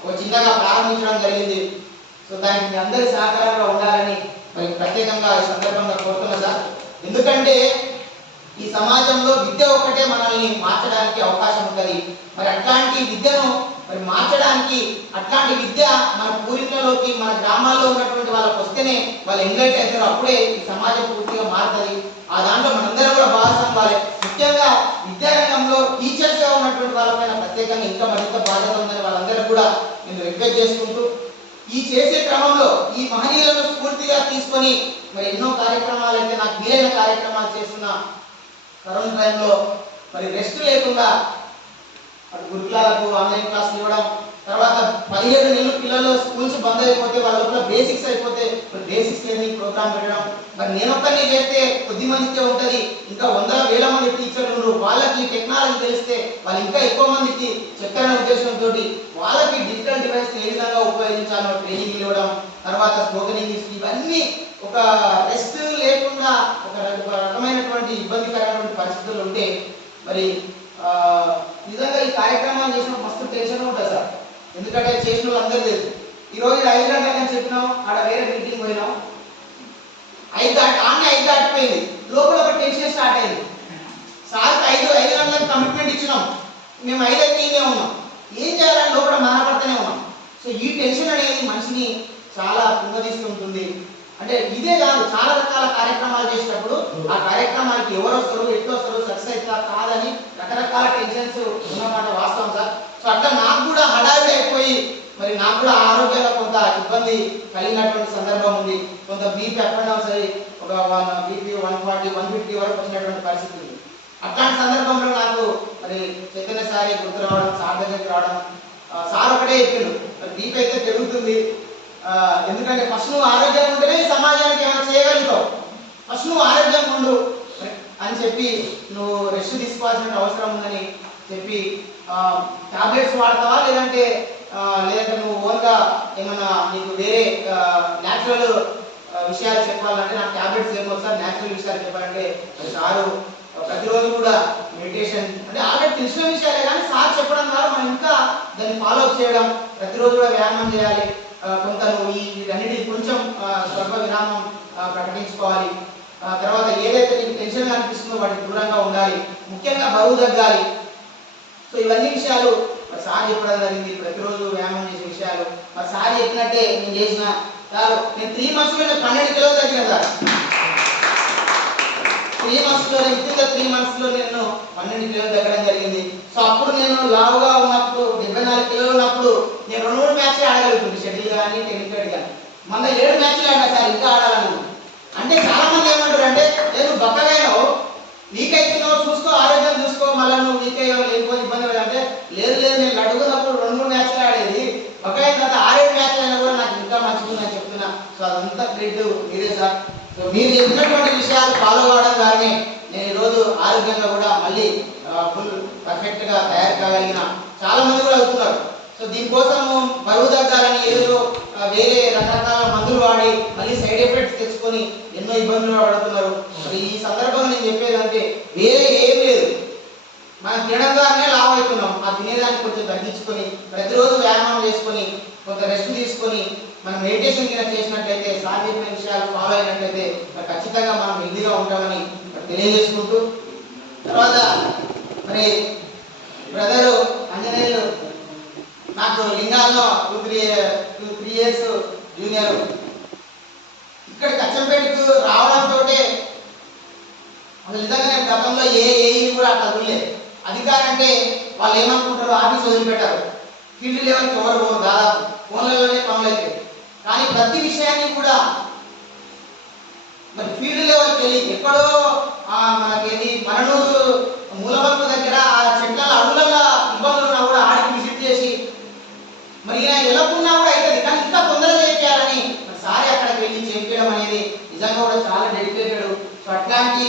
ఒక చిన్నగా ప్రారంభించడం జరిగింది. సో దానికి మీ అందరి సహకారంగా ఉండాలని మరి ప్రత్యేకంగా ఈ సందర్భంగా కోరుతున్నా సార్. ఎందుకంటే ఈ సమాజంలో విద్య ఒక్కటే మనల్ని మార్చడానికి అవకాశం ఉంటుంది. మరి అట్లాంటి విద్యను మరి మార్చడానికి, అట్లాంటి విద్య మన పూర్వీకులలోకి, మన గ్రామాల్లో ఉన్నటువంటి వాళ్ళకి వస్తేనే వాళ్ళు ఎంగేజ్ అవుతారు, అప్పుడే ఈ సమాజం పూర్తిగా మారుతుంది. ఆ దాంట్లో మనందరం కూడా భాగస్వామ్యం కావాలి. ముఖ్యంగా విద్యారంగంలో టీచర్స్గా ఉన్నటువంటి వాళ్ళపైన ప్రత్యేకంగా ఇంకా మరింత బాధ్యత ఉందని వాళ్ళందరూ కూడా నేను రిక్వెస్ట్ చేసుకుంటూ, ఈ చేసే క్రమంలో ఈ మహనీయులను స్ఫూర్తిగా తీసుకొని మరి ఎన్నో కార్యక్రమాలు అయితే నాకు వీలైన కార్యక్రమాలు చేస్తున్న కరోనా టైంలో మరి రెస్ట్ లేకుండా అటు గురుకులాలకు ఆన్లైన్ క్లాసులు ఇవ్వడం, తర్వాత 17 నెలలు పిల్లలు స్కూల్స్ బంద్ అయిపోతే వాళ్ళ లోపల బేసిక్స్ అయిపోతే బేసిక్స్ ట్రైనింగ్ ప్రోగ్రామ్ పెట్టడం. మరి నేను ఒక్కరిని చేస్తే కొద్ది మందికే ఉంటుంది, ఇంకా 100,000 మంది టీచర్లు ఉన్నారు, వాళ్ళకి టెక్నాలజీ తెలిస్తే వాళ్ళు ఇంకా ఎక్కువ మందికి చెప్పాలనే ఉద్దేశంతో వాళ్ళకి డిజిటల్ డివైస్ ఏ విధంగా ఉపయోగించాలో ట్రైనింగ్ ఇవ్వడం, తర్వాత స్పోకెన్ ఇంగ్లీష్, ఇవన్నీ ఒక రెస్ట్ లేకుండా ఒక రకమైనటువంటి ఇబ్బందికరమైనటువంటి పరిస్థితులు ఉంటే మరి నిజంగా ఈ కార్యక్రమాలు చేసిన మస్తు టెన్షన్ ఉంటుంది సార్. ఎందుకంటే చేసిన వాళ్ళందరూ తెలుసు. ఈరోజు 5 గంటలకు చెప్పినాం, ఆడ వేరే మీటింగ్ పోయినాం, 5 దాటిపోయింది, లోపల ఒక టెన్షన్ స్టార్ట్ అయింది. సార్కి 5 గంటలకు కమిట్మెంట్ ఇచ్చినాం, మేము 5 అయితే ఉన్నాం, ఏం చేయాలని లోపల మానపడుతూనే ఉన్నాం. సో ఈ టెన్షన్ అనేది మనిషిని చాలా కుంగదీస్తుంటుంది. అంటే ఇదే కాదు, చాలా రకాల కార్యక్రమాలు చేసేటప్పుడు ఆ కార్యక్రమానికి ఎవరు వస్తారు, ఎట్లు వస్తారు, సక్సెస్ అవుతా కాదని రకరకాల టెన్షన్స్ ఉన్నమాట వాస్తవం సార్. సో అట్లా నాకు కూడా హడావిడి అయిపోయి మరి నాకు కూడా ఆరోగ్యంగా కొంత ఇబ్బంది కలిగినటువంటి సందర్భం ఉంది. కొంత బీపీ అప్ అండ్ డౌన్స్ అయ్యి ఒక బీపీ 140, 150 వరకు వచ్చినటువంటి పరిస్థితి ఉంది. అట్లాంటి సందర్భంలో నాకు మరి చైతన్య సారి గుర్తు రావడం, సార్ దగ్గరికి రావడం, సార్ ఒకటే చెప్పిండు, మరి బీపీ అయితే పెరుగుతుంది, ఎందుకంటే ఫస్ట్ నువ్వు ఆరోగ్యంగా ఉంటేనే సమాజానికి ఏమైనా చేయగలుగుతావు, ఫస్ట్ నువ్వు ఆరోగ్యంగా ఉండు అని చెప్పి నువ్వు రెస్ట్ తీసుకోవాల్సిన అవసరం ఉందని చెప్పి టాబ్లెట్స్ వాడతావా లేదంటే నువ్వు ఓన్గా ఏమన్నా నీకు వేరే న్యాచురల్ విషయాలు చెప్పాలంటే నాకు ట్యాబ్లెట్స్ ఏమో సార్ న్యాచురల్ విషయాలు చెప్పాలంటే సారు ప్రతిరోజు కూడా మెడిటేషన్ అంటే ఆల్రెడీ తెలిసిన విషయాలే కానీ సార్ చెప్పడం ద్వారా మనం ఇంకా దాన్ని ఫాలో అప్ చేయడం, ప్రతిరోజు కూడా వ్యాయామం చేయాలి, కొంత నువ్వు వీటన్నిటికి కొంచెం స్వల్ప విరామం ప్రకటించుకోవాలి, తర్వాత ఏదైతే నీకు టెన్షన్ అనిపిస్తుందో వాటికి దూరంగా ఉండాలి, ముఖ్యంగా బరువు తగ్గాలి. సో ఇవన్నీ విషయాలు సార్ చెప్పడం జరిగింది. ప్రతిరోజు వ్యాయామం చేసే విషయాలు మరి సార్ చెప్పినట్టే నేను చేసిన. సార్ నేను 3 months 12 కిలోలు తగ్గిన సార్. 3 months విత్ 3 months నేను 12 కిలోలు తగ్గడం జరిగింది. సో అప్పుడు నేను లావుగా ఉన్నప్పుడు 74 కిలోలు ఉన్నప్పుడు నేను 2-3 మ్యాచ్లు ఆడగలుగుతుంది, షటిల్ కానీ టెన్నిస్ కానీ. మన 7 మ్యాచ్లు ఆడినా సార్, ఇంకా ఆడాలను. అంటే చాలా మంది ఏమంటారు అంటే నేను బక్కగానో వీక్ అవుతున్నావు చూసుకో, ఆరోగ్యం చూసుకో, మళ్ళీ నువ్వు వీక్ అయ్యావు లేకపోతే ఇబ్బంది అంటే లేదు నేను అడుగున్నప్పుడు 2-3 మ్యాచ్లు ఆడేది, బక్కయిన తర్వాత 6-7 మ్యాచ్లు అయినా కూడా నాకు ఇంకా మంచిగా చెప్తున్నా. సో అదంతా క్రెడిట్ మీరే సార్. సో మీరు చెప్పినటువంటి విషయాలు ఫాలో కావడం ద్వారానే నేను ఈరోజు ఆరోగ్యంగా కూడా మళ్ళీ ఫుల్ పర్ఫెక్ట్గా తయారు కాగలిగిన. చాలా మంది కూడా అవుతున్నారు. సో దీనికోసం బరువు తగ్గాలని ఏదో వేరే రకరకాల మందులు వాడి మళ్ళీ సైడ్ ఎఫెక్ట్స్ తెచ్చుకొని ఎన్నో ఇబ్బందులు పడుతున్నారు. మరి ఈ సందర్భంగా నేను చెప్పేదంటే వేరే ఏం లేదు, మనం తినడం ద్వారానే లాభం అవుతున్నాం. ఆ తినేదాన్ని కొంచెం తగ్గించుకొని ప్రతిరోజు వ్యాయామం చేసుకొని కొంత రెస్ట్ తీసుకొని మనం మెడిటేషన్ కింద చేసినట్లయితే, సార్ చెప్పిన విషయాలు ఫాలో అయినట్లయితే ఖచ్చితంగా మనం హెల్దీగా ఉంటామని తెలియజేసుకుంటూ, తర్వాత మరి బ్రదరు ఆంజనేయులు నాకు లింగాల్లో 2-3 years జూనియర్. ఇక్కడ కచ్చంపేటకు రావడంతో అసలు నిజంగా నేను గతంలో ఏఈని కూడా అట్లా చూడలేదు. అధికారంటే వాళ్ళు ఏమనుకుంటారు, ఆఫీస్ వదిలిపెట్టారు, ఫీల్డ్ లెవెల్కి ఎవరు పోరు, దాదాపు ఫోన్లలోనే పనులు అయితే. కానీ ప్రతి విషయాన్ని కూడా మరి ఫీల్డ్ లెవెల్కి వెళ్ళి ఎక్కడో మనకేది మననూరు మూలవరపు దగ్గర ఆ చెట్ల అడుగుల ఇబ్బందులు ఉన్నా కూడా ఆడికి విజిట్ చేసి మరి వెళ్ళకున్నా కూడా అవుతుంది, కానీ ఇంకా తొందరగా చేయాలని సారీ అక్కడికి వెళ్ళి చేయించడం అనేది నిజంగా కూడా చాలా డెడికేటెడ్. సో అట్లాంటి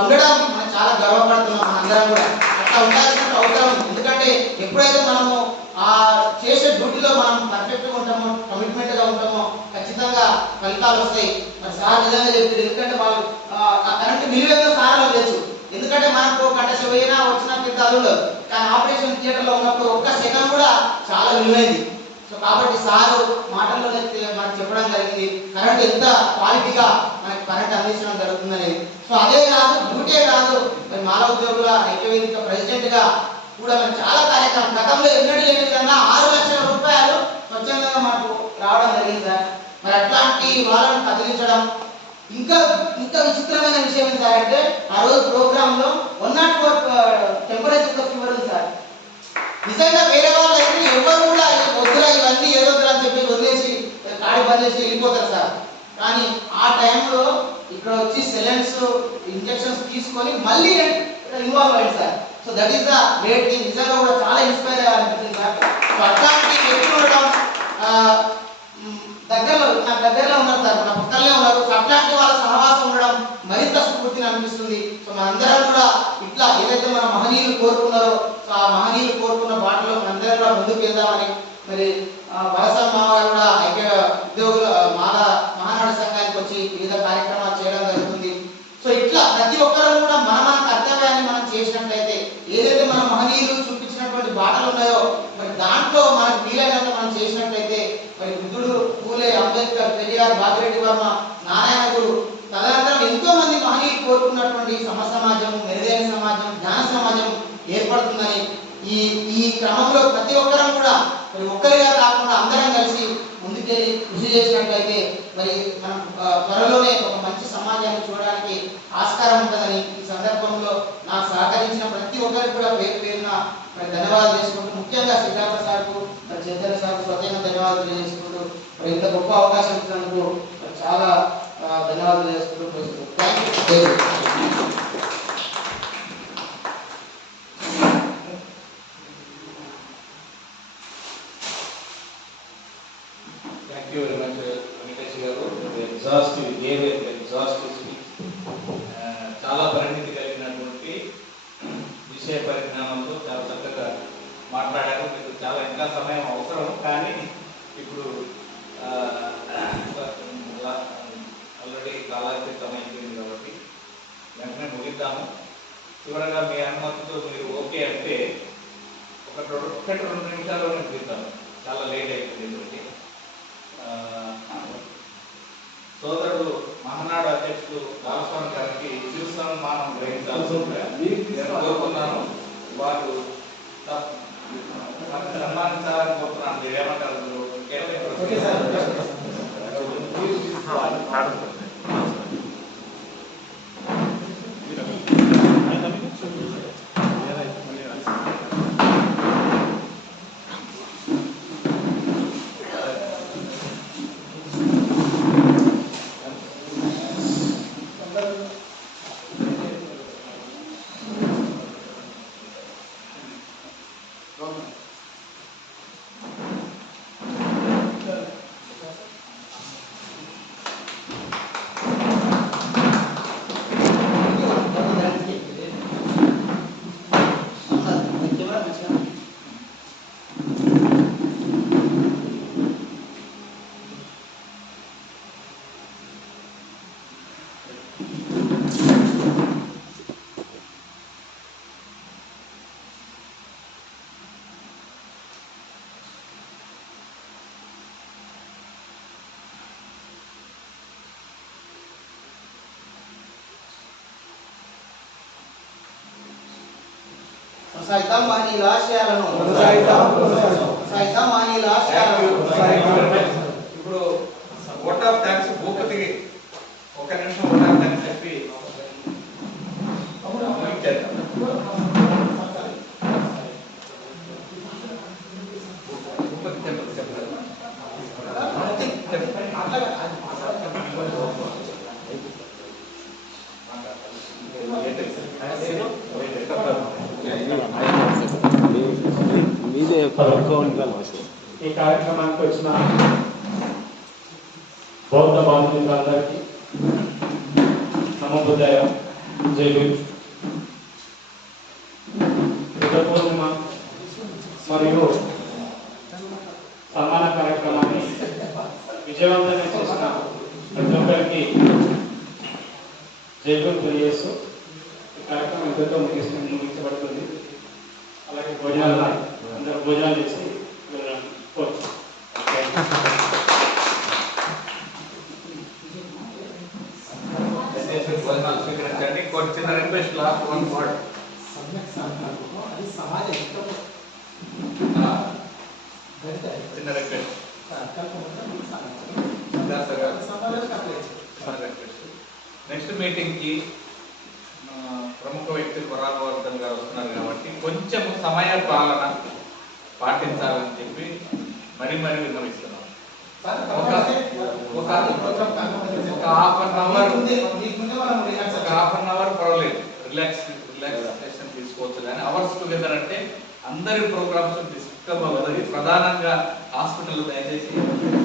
ఉండడం మనం చాలా గర్వపడుతున్నాం. మనందరం కూడా అట్లా ఉండాల్సిన అవసరం. ఎందుకంటే ఎప్పుడైతే మనము ఆ చేసే డ్యూటీలో మనం పర్ఫెక్ట్గా ఉంటామో, కమిట్మెంట్గా ఉంటామో ఖచ్చితంగా ఫలితాలు వస్తాయి. మరి సార్ నిజంగా చెప్తారు. ఎందుకంటే వాళ్ళు ఆ కరెంట్ విలువేదో సార్లో తెలుసు. ఎందుకంటే మనకు గంట సేవైనా వచ్చిన పెద్ద అదుండదు, కానీ ఆపరేషన్ థియేటర్లో ఉన్నప్పుడు ఒక్క సెకండ్ కూడా చాలా విలువైంది. సో కాబట్టి సారు మాటల్లో మనకు చెప్పడం జరిగింది కరెంట్ ఎంత క్వాలిటీగా మనకి కరెంట్ అందించడం జరుగుతుందనేది. సో అదే కాదు, డ్యూటే కాదు, మరి మానవ ఉద్యోగుల ఐక్యవేదిక ప్రెసిడెంట్గా కూడా మరి చాలా కార్యక్రమం గతంలో ఎన్నడూ లేని విధంగా 6 లక్షల రూపాయలు స్వచ్ఛందంగా మనకు రావడం జరిగింది సార్. మరి అట్లాంటి వాళ్ళని కదిలించడం. ఇంకా విచిత్రమైన విషయం ఏంటి సార్ అంటే ఆ రోజు ప్రోగ్రామ్ లో 104 టెంపరేచర్ ఫీవర్ ఉంది సార్. నిజంగా వేరే వాళ్ళు అయితే ఎవరు కూడా వద్దురా ఇవన్నీ ఏదో అని చెప్పి వదిలేసి కాడి బంద్ చేసి వెళ్ళిపోతారు సార్. కానీ ఆ టైంలో ఇక్కడ వచ్చి సెలెన్స్ ఇంజెక్షన్స్ తీసుకొని మళ్ళీ ఇన్వాల్వ్ అయ్యింది sir. So that is the great thing. నిజంగా కూడా చాలా ఇన్స్పైర్ అనిపిస్తుంది సార్. సో అట్లాంటి వ్యక్తులు ఉండడం దగ్గరలో ఉన్నారు సార్, మన పక్కనే ఉన్నారు. సో అట్లాంటి వాళ్ళ సహవాసం ఉండడం మరింత స్ఫూర్తిని అనిపిస్తుంది. సో మనందరం కూడా ఇట్లా ఏదైతే మన మహనీయులు కోరుకున్నారో, సో ఆ మహనీయులు కోరుకున్న బాటలో మనందరం కూడా ముందుకు వెళ్దామని మరి వలస మామగారు కూడా ఐక్య ఉద్యోగుల మహానాడు సంఘానికి వచ్చి వివిధ కార్యక్రమాలు చేయడం జరుగుతుంది. సో ఇట్లా ప్రతి ఒక్కరూ కూడా మన కర్తవ్యాన్ని మనం చేసినట్లయితే, ఏదైతే మన మహనీయులు చూపించినటువంటి బాటలు ఉన్నాయో మరి దాంట్లో మనకు వీలైనంత మనం చేసినట్లయితే మరి బుద్ధుడు, పూలే, అంబేద్కర్, పెరియార్, బాగిరెడ్డి వర్మ, నారాయణగురు తదనంతరం ఎంతో మంది మహనీయులు కోరుకున్నటువంటి సమాజం, మెరుగైన సమాజం, జ్ఞాన సమాజం ఏర్పడుతుందని ఈ క్రమంలో ప్రతి ఒక్కరం కూడా మరి ఒక్కరిగా కాకుండా అందరం కలిసి ముందుకెళ్ళి కృషి చేసినట్లయితే మరి మనం త్వరలోనే ఒక మంచి సమాజాన్ని చూడడానికి ఆస్కారం ఉంటుందని ఈ సందర్భంలో నాకు సహకరించిన ప్రతి ఒక్కరికి కూడా పేరున మరి ధన్యవాదాలు చేసుకుంటూ, ముఖ్యంగా సిద్ధార్థ సార్కు, మరి చైతన్య సార్కు స్వతంగా ధన్యవాదాలు తెలియజేసుకుంటూ, మరి ఇంత గొప్ప అవకాశం ఇచ్చినందుకు చాలా ధన్యవాదాలు చేసుకుంటూ thank you. Thank you very much, Venkatesh garu. Exhaustive, exhaustive speech. చాలా పరిణితి కలిగినటువంటి విషయ పరిజ్ఞానంతో చాలా చక్కగా మాట్లాడారు. మీకు చాలా ఇంకా సమయం అవసరం, కానీ ఇప్పుడు చేస్తాము. చివరగా మీ అనుమతితో మీరు ఓకే అంటే ఒకటి 2 నిమిషాల్లో తీద్దాం, చాలా లేట్ అయిపోయింది. సోదరుడు మహానాడు అధ్యక్షుడు బాలస్వామి గారికి చిరు సన్మానం గ్రహించాల్సిందిగా కోరుతున్నాను. వారు సన్మానించాలని కోరుతున్నాను. మీరు ఏమంటారు? కొనసాగిద్దాం మహనీయుల ఆశయాలను. కొనసాగిద్దాం మహనీయుల ఆశయాలను. ఇప్పుడు ఓట్ ఆఫ్ థ్యాంక్స్ భూపతికి 1 నిమిషం ఓట్ ఆఫ్ థ్యాంక్స్ చెప్పి ముగించేద్దాం. భూపతి చెప్పండి. ఈ కార్యక్రమానికి వచ్చిన బౌద్ధ బాంధవులందరికీ నమో బుద్ధాయ, జై భీమ్. బుద్ధ పూర్ణిమ మరియు సన్మాన కార్యక్రమాన్ని విజయవంతంగా చేసిన ప్రతి ఒక్కరికి జై భీమ్ తెలియజేస్తూ ఈ కార్యక్రమం ఇద్దరితో ముగించబడుతుంది. అలాగే భోజనాలు అందరూ భోజనాలు చేసి కోరుచు. భోజనాలు స్వీకరించండి. కొన్ని చిన్న రిక్వెస్ట్, లాస్ట్ 1 వర్డ్. చిన్న రిక్వెస్ట్. నెక్స్ట్ మీటింగ్కి ప్రముఖ వ్యక్తులు వరాలవర్ధన్ గారు వస్తున్నారు కాబట్టి కొంచెం సమయ పాలన పాటించాలని చెప్పి మరీ విన్నవిస్తున్నాం. ఒక హాఫ్ అన్ అవర్ పర్వాలేదు, రిలాక్సేషన్ తీసుకోవచ్చు. కానీ అవర్స్ టుగెదర్ అంటే అందరి ప్రోగ్రామ్స్ డిస్టర్బ్ అవుతుంది. ప్రధానంగా హాస్పిటల్ దయచేసి